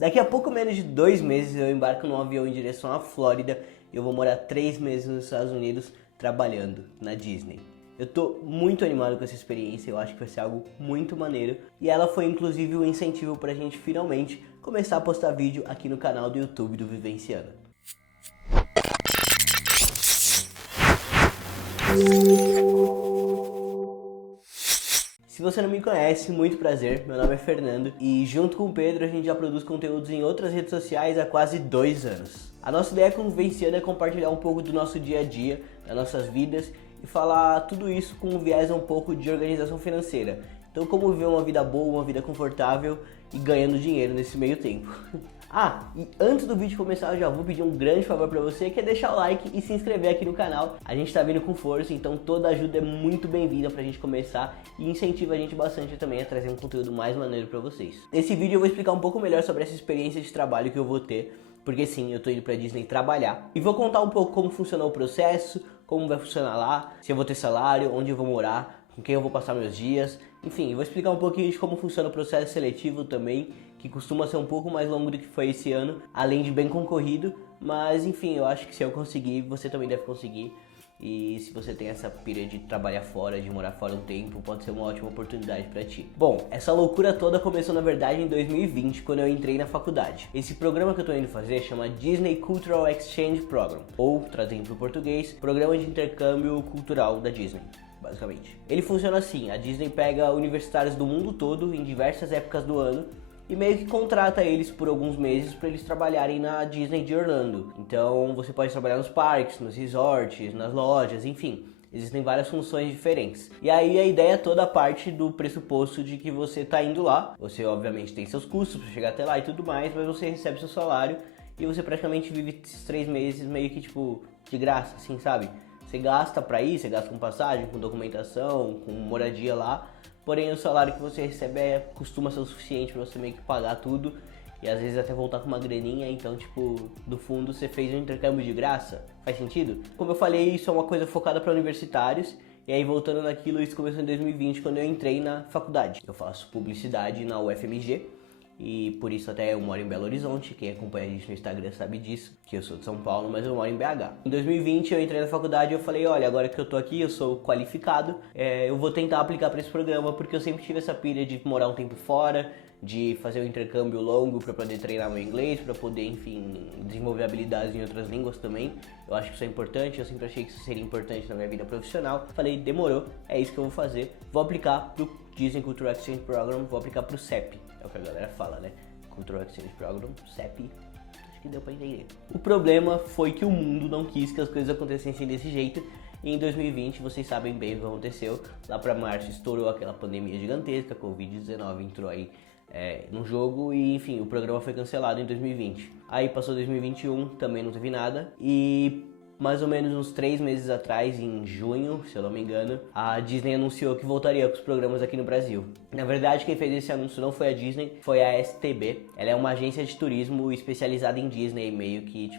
Daqui a pouco menos de 2 meses eu embarco num avião em direção à Flórida e eu vou morar 3 meses nos Estados Unidos trabalhando na Disney. Eu tô muito animado com essa experiência, eu acho que vai ser algo muito maneiro e ela foi inclusive um incentivo pra gente finalmente começar a postar vídeo aqui no canal do YouTube do Vivenciana. Se você não me conhece, muito prazer, meu nome é Fernando e junto com o Pedro a gente já produz conteúdos em outras redes sociais há quase 2 anos. A nossa ideia com o Vivenciana é compartilhar um pouco do nosso dia a dia, das nossas vidas e falar tudo isso com um viés um pouco de organização financeira. Então como viver uma vida boa, uma vida confortável e ganhando dinheiro nesse meio tempo. E antes do vídeo começar eu já vou pedir um grande favor pra você, que é deixar o like e se inscrever aqui no canal. A gente tá vindo com força, então toda ajuda é muito bem-vinda pra gente começar e incentiva a gente bastante também a trazer um conteúdo mais maneiro pra vocês. Nesse vídeo eu vou explicar um pouco melhor sobre essa experiência de trabalho que eu vou ter, porque sim, eu tô indo pra Disney trabalhar. E vou contar um pouco como funcionou o processo, como vai funcionar lá, se eu vou ter salário, onde eu vou morar, com quem eu vou passar meus dias. Enfim, eu vou explicar um pouquinho de como funciona o processo seletivo também, que costuma ser um pouco mais longo do que foi esse ano, além de bem concorrido, mas enfim, eu acho que se eu conseguir, você também deve conseguir. E se você tem essa pira de trabalhar fora, de morar fora um tempo, pode ser uma ótima oportunidade pra ti. Bom, essa loucura toda começou na verdade em 2020, quando eu entrei na faculdade. Esse programa que eu tô indo fazer chama Disney Cultural Exchange Program, ou, traduzindo pro português, Programa de Intercâmbio Cultural da Disney. Basicamente. Ele funciona assim, a Disney pega universitários do mundo todo, em diversas épocas do ano, e meio que contrata eles por alguns meses para eles trabalharem na Disney de Orlando. Então você pode trabalhar nos parques, nos resorts, nas lojas, enfim. Existem várias funções diferentes. E aí a ideia toda parte do pressuposto de que você tá indo lá. Você obviamente tem seus custos para chegar até lá e tudo mais, mas você recebe seu salário e você praticamente vive esses 3 meses meio que tipo de graça, assim, sabe? Você gasta pra ir, você gasta com passagem, com documentação, com moradia lá, porém o salário que você recebe costuma ser o suficiente pra você meio que pagar tudo e às vezes até voltar com uma graninha, então tipo, do fundo você fez um intercâmbio de graça, faz sentido? Como eu falei, isso é uma coisa focada para universitários, e aí voltando naquilo, isso começou em 2020 quando eu entrei na faculdade. Eu faço publicidade na UFMG, e por isso até eu moro em Belo Horizonte, quem acompanha a gente no Instagram sabe disso, que eu sou de São Paulo, mas eu moro em BH. Em 2020 eu entrei na faculdade e eu falei, olha, agora que eu tô aqui, eu sou qualificado, eu vou tentar aplicar para esse programa, porque eu sempre tive essa pilha de morar um tempo fora, de fazer um intercâmbio longo para poder treinar meu inglês, para poder, enfim, desenvolver habilidades em outras línguas também. Eu acho que isso é importante, eu sempre achei que isso seria importante na minha vida profissional. Falei, demorou, é isso que eu vou fazer, vou aplicar pro Disney Cultural Exchange Program, vou aplicar pro CEP, é o que a galera fala, né? Cultural Exchange Program, CEP, acho que deu pra entender. O problema foi que o mundo não quis que as coisas acontecessem desse jeito, e em 2020, vocês sabem bem o que aconteceu, lá pra março estourou aquela pandemia gigantesca, a Covid-19 entrou aí no jogo e enfim, o programa foi cancelado em 2020. Aí passou 2021, também não teve nada, e mais ou menos uns 3 meses atrás, em junho, se eu não me engano, a Disney anunciou que voltaria com os programas aqui no Brasil. Na verdade, quem fez esse anúncio não foi a Disney, foi a STB. Ela é uma agência de turismo especializada em Disney, meio que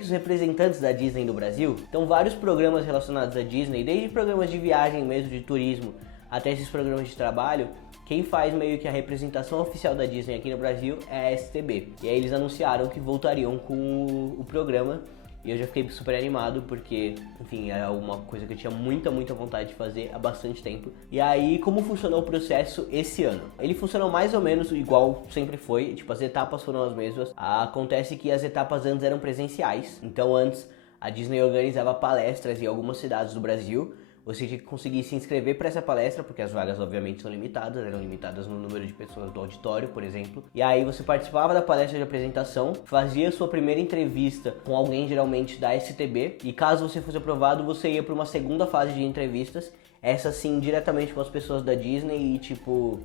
os representantes da Disney no Brasil. Então vários programas relacionados à Disney, desde programas de viagem mesmo, de turismo, até esses programas de trabalho, quem faz meio que a representação oficial da Disney aqui no Brasil é a STB. E aí eles anunciaram que voltariam com o programa. E eu já fiquei super animado porque, enfim, é uma coisa que eu tinha muita vontade de fazer há bastante tempo. E aí, como funcionou o processo esse ano? Ele funcionou mais ou menos igual sempre foi, tipo, as etapas foram as mesmas. Acontece que as etapas antes eram presenciais, então antes a Disney organizava palestras em algumas cidades do Brasil. Você tinha que conseguir se inscrever para essa palestra, porque as vagas obviamente são limitadas, eram limitadas no número de pessoas do auditório, por exemplo. E aí você participava da palestra de apresentação, fazia sua primeira entrevista com alguém geralmente da STB, e caso você fosse aprovado, você ia para uma segunda fase de entrevistas, essa sim diretamente com as pessoas da Disney e tipo...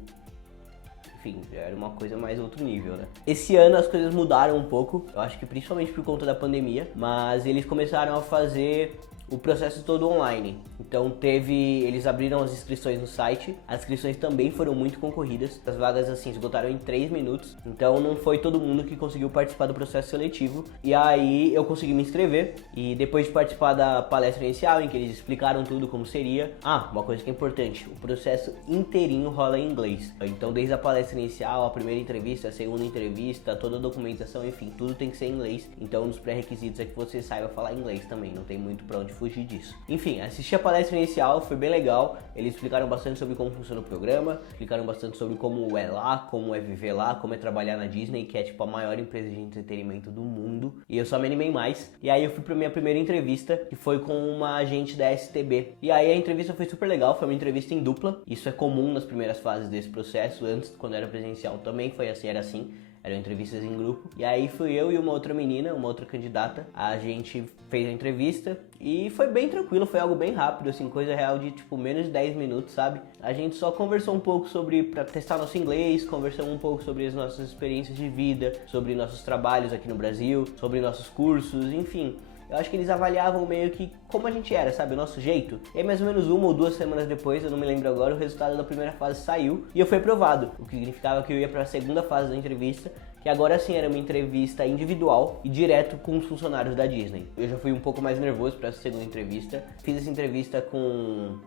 Enfim, já era uma coisa mais outro nível, né? Esse ano as coisas mudaram um pouco, eu acho que principalmente por conta da pandemia, mas eles começaram a fazer o processo todo online. Então eles abriram as inscrições no site, as inscrições também foram muito concorridas, as vagas assim esgotaram em 3 minutos, então não foi todo mundo que conseguiu participar do processo seletivo, e aí eu consegui me inscrever, e depois de participar da palestra inicial, em que eles explicaram tudo como seria, uma coisa que é importante, o processo inteirinho rola em inglês, então desde a palestra inicial, a primeira entrevista, a segunda entrevista, toda a documentação, enfim, tudo tem que ser em inglês, então um dos pré-requisitos é que você saiba falar inglês também, não tem muito pra onde fugir disso. Enfim, assisti a palestra inicial, foi bem legal, eles explicaram bastante sobre como funciona o programa, explicaram bastante sobre como é lá, como é viver lá, como é trabalhar na Disney, que é tipo a maior empresa de entretenimento do mundo, e eu só me animei mais. E aí eu fui pra minha primeira entrevista, que foi com uma agente da STB, e aí a entrevista foi super legal, foi uma entrevista em dupla, isso é comum nas primeiras fases desse processo, antes, quando era presencial também foi assim, era assim. Eram entrevistas em grupo. E aí fui eu e uma outra menina, uma outra candidata. A gente fez a entrevista e foi bem tranquilo, foi algo bem rápido, assim, coisa real de tipo menos de 10 minutos, sabe? A gente só conversou um pouco pra testar nosso inglês, conversamos um pouco sobre as nossas experiências de vida, sobre nossos trabalhos aqui no Brasil, sobre nossos cursos, enfim. Eu acho que eles avaliavam meio que como a gente era, sabe? O nosso jeito. E aí mais ou menos 1 ou 2 semanas depois, eu não me lembro agora, o resultado da primeira fase saiu e eu fui aprovado. O que significava que eu ia para a segunda fase da entrevista, que agora sim era uma entrevista individual e direto com os funcionários da Disney. Eu já fui um pouco mais nervoso para essa segunda entrevista. Fiz essa entrevista com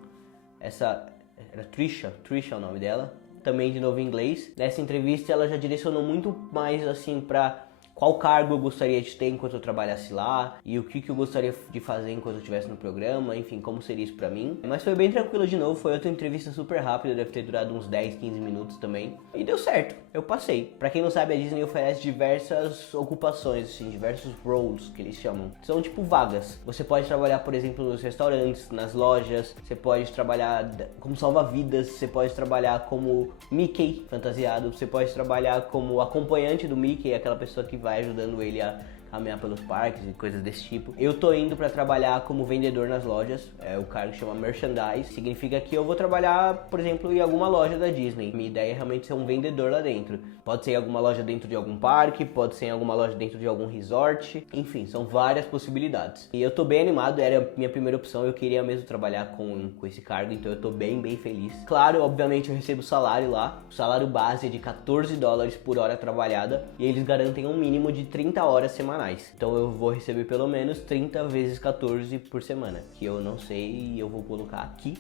era Trisha é o nome dela, também de novo em inglês. Nessa entrevista ela já direcionou muito mais assim para qual cargo eu gostaria de ter enquanto eu trabalhasse lá e o que eu gostaria de fazer enquanto eu estivesse no programa, enfim, como seria isso pra mim. Mas foi bem tranquilo de novo, foi outra entrevista super rápida, deve ter durado uns 10, 15 minutos também. E deu certo, eu passei. Pra quem não sabe, a Disney oferece diversas ocupações, assim, diversos roles que eles chamam. São tipo vagas. Você pode trabalhar, por exemplo, nos restaurantes, nas lojas, você pode trabalhar como salva-vidas, você pode trabalhar como Mickey fantasiado, você pode trabalhar como acompanhante do Mickey, aquela pessoa que vai ajudando ele a caminhar pelos parques e coisas desse tipo. Eu tô indo para trabalhar como vendedor nas lojas, o cargo chama merchandise, significa que eu vou trabalhar, por exemplo, em alguma loja da Disney. Minha ideia é realmente ser um vendedor lá dentro. Pode ser em alguma loja dentro de algum parque, pode ser em alguma loja dentro de algum resort, enfim, são várias possibilidades. E eu tô bem animado, era a minha primeira opção, eu queria mesmo trabalhar com esse cargo, então eu tô bem feliz. Claro, obviamente eu recebo salário lá, o salário base é de $14 por hora trabalhada, e eles garantem um mínimo de 30 horas semanais. Então eu vou receber pelo menos 30 vezes 14 por semana, que eu não sei e eu vou colocar aqui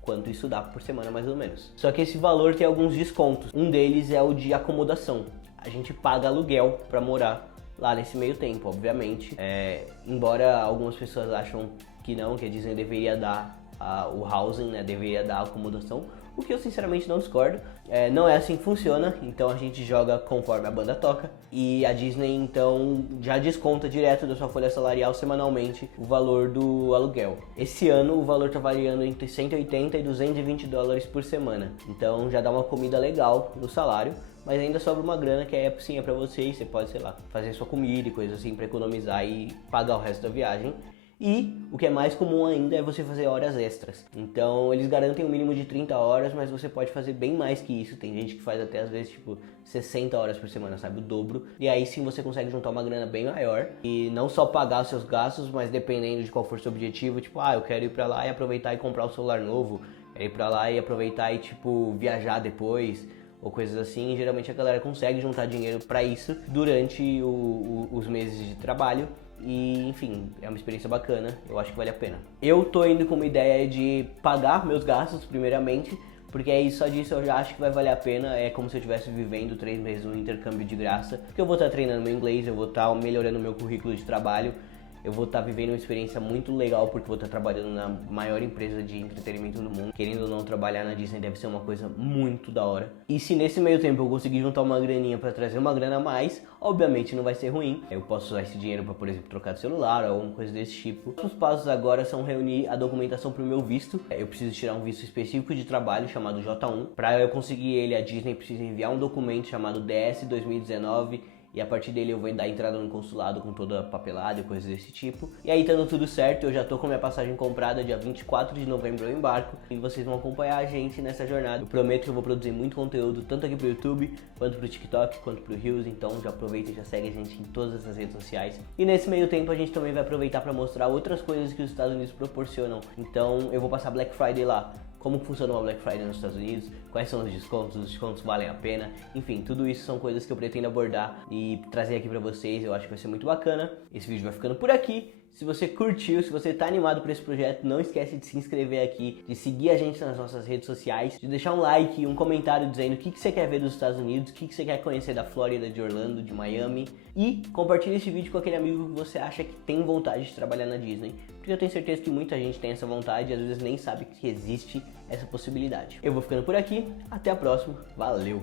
quanto isso dá por semana mais ou menos. Só que esse valor tem alguns descontos. Um deles é o de acomodação. A gente paga aluguel para morar lá nesse meio tempo, obviamente. Embora algumas pessoas acham que não, que a Disney deveria dar o housing, né, deveria dar a acomodação, o que eu sinceramente não discordo. Não é assim que funciona, então a gente joga conforme a banda toca e a Disney então já desconta direto da sua folha salarial semanalmente o valor do aluguel. Esse ano o valor está variando entre 180 e $220 por semana, então já dá uma comida legal no salário, mas ainda sobra uma grana que sim, é pra você e você pode, sei lá, fazer sua comida e coisa assim pra economizar e pagar o resto da viagem. E o que é mais comum ainda é você fazer horas extras. Então eles garantem um mínimo de 30 horas, mas você pode fazer bem mais que isso. Tem gente que faz até às vezes tipo 60 horas por semana, sabe? O dobro. E aí sim você consegue juntar uma grana bem maior. E não só pagar os seus gastos, mas dependendo de qual for seu objetivo, tipo, eu quero ir pra lá e aproveitar e comprar um celular novo. Quero ir pra lá e aproveitar e tipo viajar depois, ou coisas assim. Geralmente a galera consegue juntar dinheiro pra isso durante os meses de trabalho. E, enfim, é uma experiência bacana, eu acho que vale a pena. Eu tô indo com uma ideia de pagar meus gastos primeiramente, porque aí só disso eu já acho que vai valer a pena. É como se eu estivesse vivendo 3 meses no intercâmbio de graça, porque eu vou estar treinando meu inglês, eu vou estar melhorando meu currículo de trabalho, eu vou estar vivendo uma experiência muito legal, porque vou estar trabalhando na maior empresa de entretenimento do mundo. Querendo ou não, trabalhar na Disney deve ser uma coisa muito da hora. E se nesse meio tempo eu conseguir juntar uma graninha para trazer uma grana a mais, obviamente não vai ser ruim. Eu posso usar esse dinheiro para, por exemplo, trocar de celular ou alguma coisa desse tipo. Os passos agora são reunir a documentação para o meu visto. Eu preciso tirar um visto específico de trabalho chamado J1. Para eu conseguir ele, a Disney precisa enviar um documento chamado DS 2019 e a partir dele eu vou dar entrada no consulado com toda a papelada e coisas desse tipo. E aí, estando tudo certo, eu já tô com minha passagem comprada, dia 24 de novembro eu embarco e vocês vão acompanhar a gente nessa jornada. Eu prometo que eu vou produzir muito conteúdo, tanto aqui pro YouTube, quanto pro TikTok, quanto pro Reels, então já aproveita e já segue a gente em todas essas redes sociais. E nesse meio tempo a gente também vai aproveitar para mostrar outras coisas que os Estados Unidos proporcionam. Então eu vou passar Black Friday lá. Como funciona uma Black Friday nos Estados Unidos, quais são os descontos valem a pena, enfim, tudo isso são coisas que eu pretendo abordar e trazer aqui pra vocês, eu acho que vai ser muito bacana. Esse vídeo vai ficando por aqui. Se você curtiu, se você tá animado por esse projeto, não esquece de se inscrever aqui, de seguir a gente nas nossas redes sociais, de deixar um like, um comentário dizendo o que você quer ver dos Estados Unidos, o que você quer conhecer da Flórida, de Orlando, de Miami, e compartilhe esse vídeo com aquele amigo que você acha que tem vontade de trabalhar na Disney, porque eu tenho certeza que muita gente tem essa vontade e às vezes nem sabe que existe essa possibilidade. Eu vou ficando por aqui, até a próxima, valeu!